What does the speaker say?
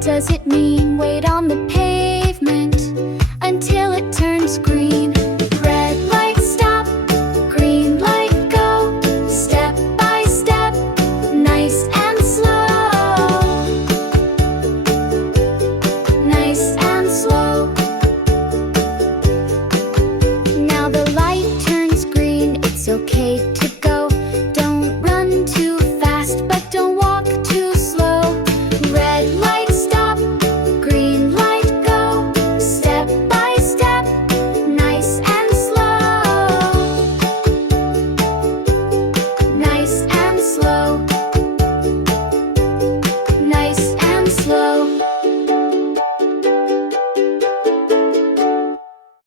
does it mean? Wait on the pavement until it turns green. Red light stop, green light go. Step by step, nice and slow. Nice and slow. Now the light turns green, it's okay